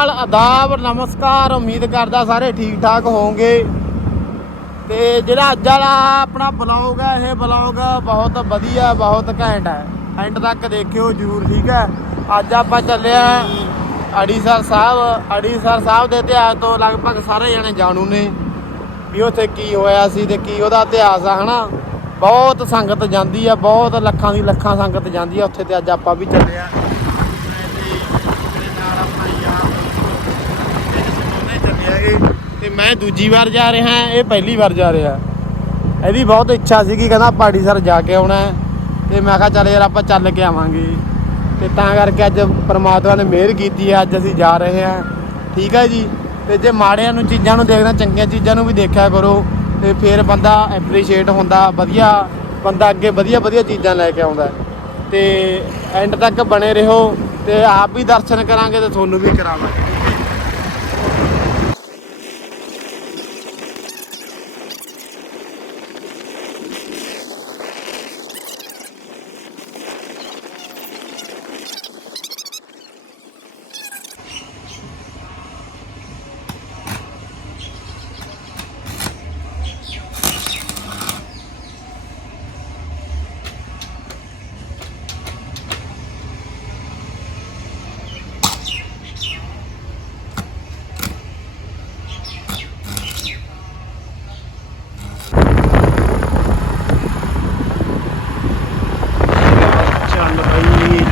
ਅਕਾਲ, ਆਦਾਬ, ਨਮਸਕਾਰ, ਉਮੀਦ ਕਰਦਾ ਸਾਰੇ ਠੀਕ ਠਾਕ ਹੋਵੋਗੇ। ਤੇ ਜਿਹੜਾ ਅੱਜ ਵਾਲਾ ਆਪਣਾ ਬਲੌਗ ਹੈ ਇਹ ਬਲੌਗ ਬਹੁਤ ਵਧੀਆ, ਬਹੁਤ ਘੈਂਟ ਹੈ। ਐਂਡ ਤੱਕ ਦੇਖਿਓ ਜਰੂਰ, ਠੀਕ ਹੈ? ਅੱਜ ਆਪਾਂ ਚੱਲਿਆ ਅੜੀਸਰ ਸਾਹਿਬ ਅੜੀਸਰ ਸਾਹਿਬ ਦੇ ਇਤਿਹਾਸ ਤੋਂ ਲਗਭਗ ਸਾਰੇ ਜਣੇ ਜਾਣੂ ਨੇ ਵੀ ਉੱਥੇ ਕੀ ਹੋਇਆ ਸੀ ਤੇ ਕੀ ਉਹਦਾ ਇਤਿਹਾਸ ਆ, ਹਨਾ? ਬਹੁਤ ਸੰਗਤ ਜਾਂਦੀ ਆ, ਬਹੁਤ ਲੱਖਾਂ ਦੀ ਲੱਖਾਂ ਸੰਗਤ ਜਾਂਦੀ ਆ, ਉੱਥੇ ਤੇ ਅੱਜ ਆਪਾਂ ਵੀ ਚੱਲੇ ਆ। ਮੈਂ ਦੂਜੀ ਵਾਰ ਜਾ ਰਿਹਾ, ਇਹ ਪਹਿਲੀ ਵਾਰ ਜਾ ਰਿਹਾ। ਇਹਦੀ ਬਹੁਤ ਇੱਛਾ ਸੀਗੀ, ਕਹਿੰਦਾ ਪਹਾੜੀ ਸਰ ਜਾ ਕੇ ਆਉਣਾ ਹੈ। ਤੇ ਮੈਂ ਕਿਹਾ ਚੱਲ ਯਾਰ ਆਪਾਂ ਚੱਲ ਕੇ ਆਵਾਂਗੇ। ਤੇ ਤਾਂ ਕਰਕੇ ਅੱਜ ਪ੍ਰਮਾਤਮਾ ਨੇ ਮਿਹਰ ਕੀਤੀ ਹੈ, ਅੱਜ ਅਸੀਂ ਜਾ ਰਹੇ ਹਾਂ। ਠੀਕ ਹੈ ਜੀ? ਤੇ ਜੇ ਮਾੜਿਆਂ ਨੂੰ ਚੀਜ਼ਾਂ ਨੂੰ ਦੇਖਦਾ ਚੰਗੀਆਂ ਚੀਜ਼ਾਂ ਨੂੰ ਵੀ ਦੇਖਿਆ ਕਰੋ, ਤੇ ਫਿਰ ਬੰਦਾ ਐਪਰੀਸ਼ੀਏਟ ਹੁੰਦਾ, ਵਧੀਆ ਬੰਦਾ ਅੱਗੇ ਵਧੀਆ ਵਧੀਆ ਚੀਜ਼ਾਂ ਲੈ ਕੇ ਆਉਂਦਾ ਹੈ। ਤੇ ਐਂਡ ਤੱਕ ਬਣੇ ਰਹੋ, ਤੇ ਆਪ ਵੀ ਦਰਸ਼ਨ ਕਰਾਂਗੇ ਤੇ ਤੁਹਾਨੂੰ ਵੀ ਕਰਾਵਾਂਗੇ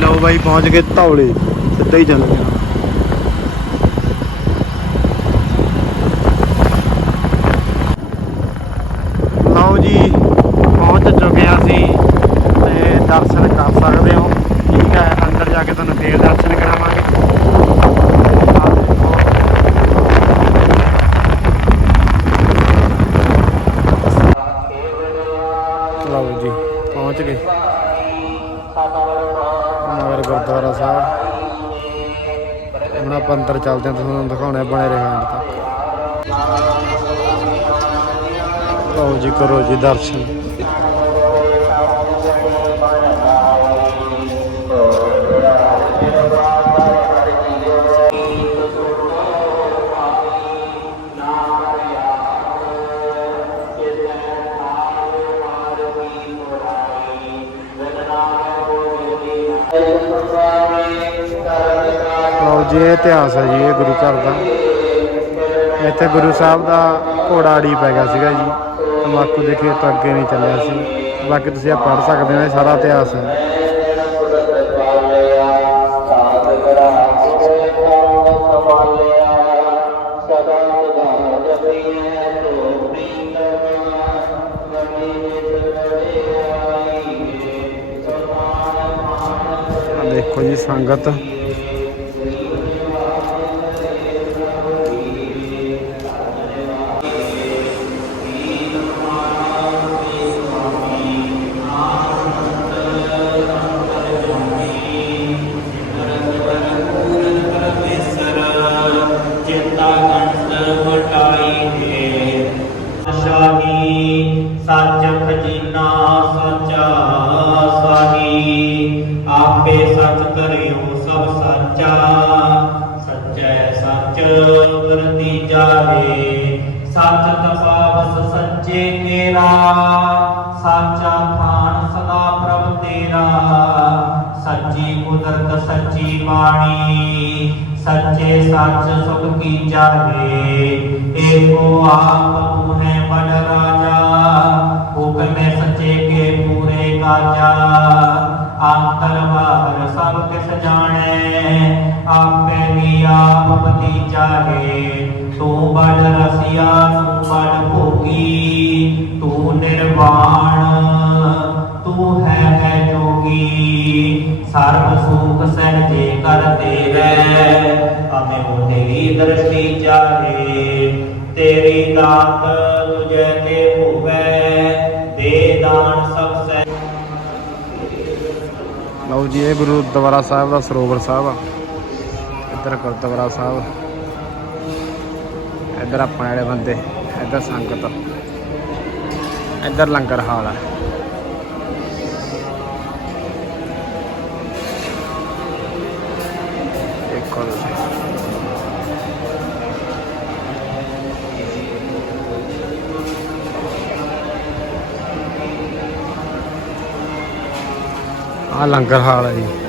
ਚੱਲ ਬਾਈ ਲਓ ਬਾਈ ਪਹੁੰਚ ਗਏ ਧੌਲੇ ਸਿੱਧਾ ਹੀ ਚੱਲ ਗਿਆ ਲਓ ਜੀ ਪਹੁੰਚ ਚੁੱਕੇ ਹਾਂ ਅਸੀਂ ਤੇ ਦਰਸ਼ਨ ਕਰ ਸਕਦੇ ਹੋ ਠੀਕ ਹੈ ਅੰਦਰ ਜਾ ਕੇ ਤੁਹਾਨੂੰ ਫੇਰ ਦਰਸ਼ਨ ਕਰਾਵਾਂਗੇ ਆਹ ਦੇਖੋ। ਲਓ ਜੀ ਪਹੁੰਚ ਗਏ ਮਗਰ ਗੁਰਦੁਆਰਾ ਸਾਹਿਬ ਹੁਣ ਆਪਾਂ ਅੰਦਰ ਚੱਲਦੇ ਹਾਂ ਤੁਹਾਨੂੰ ਦਿਖਾਉਣੇ ਬਣੇ ਰਹੇ ਅੰਤ ਤੱਕ ਲਓ ਜੀ ਕਰੋ ਜੀ ਦਰਸ਼ਨ। ਇਤਿਹਾਸ ਹੈ ਜੀ, ਇਹ ਗੁਰੂ ਘਰ ਦਾ। ਇੱਥੇ ਗੁਰੂ ਸਾਹਿਬ ਦਾ ਘੋੜਾ ਅੜੀ ਪੈ ਗਿਆ ਸੀਗਾ ਜੀ। ਤਮਾਕੂ ਦੇ ਖੇਤ ਅੱਗੇ ਨਹੀਂ ਚੱਲਿਆ ਸੀ। ਬਾਕੀ ਤੁਸੀਂ ਆ ਪੜ੍ਹ ਸਕਦੇ ਹੋ, ਇਹ ਸਾਰਾ ਇਤਿਹਾਸ ਹੈ। ਦੇਖੋ ਜੀ, ਸੰਗਤ। ਸੱਚੀ ਸੱਚੀ ਬਾਣੀ, ਸੱਚੇ ਸੱਚ ਸੁਖ ਕੀ ਜਾਵੇ ਏਕੋ ਆਪ ਤੂੰ ਹੈ ਬੜ ਰਾਜਾ ਹੁਕਮੇ ਸੱਚੇ ਕੇ ਪੂਰੇ ਕਾਜਾ। ਅੰਤਰ ਬਾਹਰ ਸਭ ਕਿਸ ਜਾਣੈ, ਆਪੇ ਵੀ ਆਪ ਬਦੀ ਚਾਹੇ ਤੂੰ ਬੜ ਰਸੀਆ ਸਰਬ ਸੁਖ ਸਹਿਜੇ ਕਰ ਤੇਰੇ। ਹਮੇ ਹੋ ਤੇਰੀ ਦਰਸ਼ਨੀ ਚਾਹੇ ਤੇਰੀ ਦਾਤ ਤੁਝੇ ਤੇ ਹੋਵੇ। ਦੇ ਦਾਨ ਸਭ ਸਹਿ ਲਓ ਜੀ, ਇਹ ਗੁਰਦੁਆਰਾ ਸਾਹਿਬ ਦਾ ਸਰੋਵਰ ਸਾਹਿਬ ਆ। ਇੱਧਰ ਗੁਰਦੁਆਰਾ ਸਾਹਿਬ। ਇੱਧਰ ਆਪਣੇ ਵਾਲੇ ਬੰਦੇ, ਇੱਧਰ ਸੰਗਤ। ਇੱਧਰ ਲੰਗਰ ਹਾਲ ਆ। ਆ ਲੰਗਰ ਹਾਲ ਹੈ ਜੀ।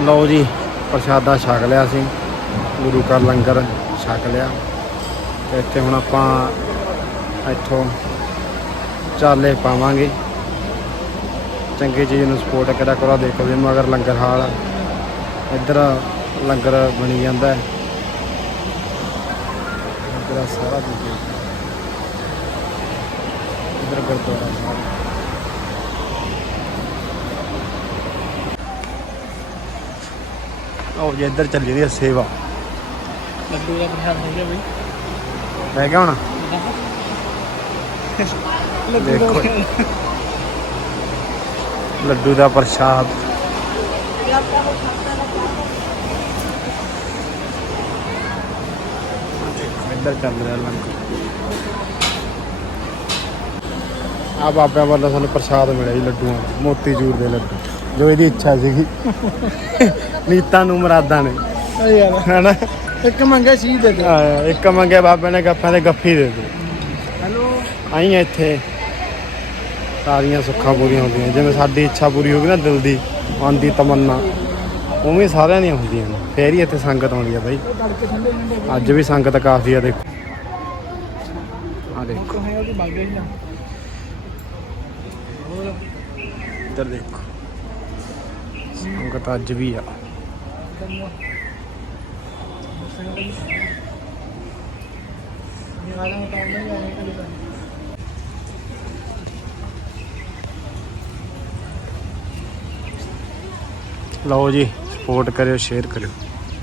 ਲਓ ਜੀ, ਪ੍ਰਸ਼ਾਦਾ ਛਕ ਲਿਆ ਸੀ। ਗੁਰੂ ਘਰ ਲੰਗਰ ਛਕ ਲਿਆ। ਤੇ ਇੱਥੇ ਹੁਣ ਆਪਾਂ ਇੱਥੋਂ ਚਾਲੇ ਪਾਵਾਂਗੇ। ਚੰਗੀ ਚੀਜ਼ ਨੂੰ ਸਪੋਰਟ ਕਰਿਆ ਕਰੋ। ਦੇਖੋ ਜੀ ਮਗਰ ਲੰਗਰ ਹਾਲ ਇੱਧਰ ਲੰਗਰ ਬਣੀ ਜਾਂਦਾ ਹੈ। ਸਾਰਾ ਕੁਝ। ਇੱਧਰ ਗੁਰਦੁਆਰਾ ਸਾਹਿਬ। ਉਹ ਜੇ ਇੱਧਰ ਚੱਲੀ ਦੀ ਸੇਵਾ। ਲੱਡੂ ਦਾ ਪ੍ਰਸ਼ਾਦ ਹੋ ਗਿਆ ਬਈ। ਹੈ ਗਿਆ ਹੁਣ ਦੇਖੋ ਲੱਡੂ ਦਾ ਪ੍ਰਸ਼ਾਦ। ਇੱਧਰ ਚੱਲ ਰਿਹਾ ਲੰਗਰ। ਆ ਬਾਬਿਆਂ ਵੱਲੋਂ ਸਾਨੂੰ ਪ੍ਰਸ਼ਾਦ ਮਿਲਿਆ ਜੀ ਲੱਡੂਆਂ ਦਾ, ਮੋਤੀ ਚੂਰ ਦੇ ਲੱਡੂ ਜੋ ਇਹਦੀ ਇੱਛਾ ਸੀਗੀ। ਨੀਤਾਂ ਨੂੰ ਮਰਾਦਾਂ ਨੇ। ਓ ਯਾਰ ਹੈਨਾ? ਇੱਕ ਮੰਗਾ ਸੀ ਦੇ ਦੇ ਆਹ, ਇੱਕ ਮੰਗੇ ਬਾਬੇ ਨੇ ਗੱਫਾਂ ਦੇ ਗੱਫੀ ਦੇ ਦੇ ਹੈਲੋ? ਆਈ ਇੱਥੇ। ਸਾਰੀਆਂ ਸੁੱਖਾਂ ਪੂਰੀਆਂ ਹੁੰਦੀਆਂ ਜਿਵੇਂ ਸਾਡੀ ਇੱਛਾ ਪੂਰੀ ਹੋ ਗਈ ਨਾ ਦਿਲ ਦੀ ਮਨ ਦੀ ਤਮੰਨਾ ਉਵੇਂ ਸਾਰਿਆਂ ਦੀਆਂ ਹੁੰਦੀਆਂ ਨੇ। ਫੇਰ ਹੀ ਇੱਥੇ ਸੰਗਤ ਆਉਂਦੀ ਆ ਬਾਈ। ਤੜਕੇ ਠੰਡੇ ਠੰਡੇ ਅੱਜ ਵੀ ਸੰਗਤ ਕਾਫੀ ਆ ਦੇਖੋ। ਆ ਦੇਖੋ। ਕੋ ਹੈ ਉਹਦੀ ਬਾਗੇ ਹੀ ਨਾ ਇੱਧਰ ਦੇਖੋ। ਸੰਗਤ ਅੱਜ ਵੀ ਆ। ਕੰਨੋ ਸੰਗਤ ਜੀ ਨਿਗਾਲਾਂ ਉਤਾਰਨਾ ਹੀ ਆਇਆ ਕਦੇ ਤਾਂ ਲਓ ਜੀ ਸਪੋਰਟ ਕਰਿਓ ਸ਼ੇਅਰ ਕਰਿਓ।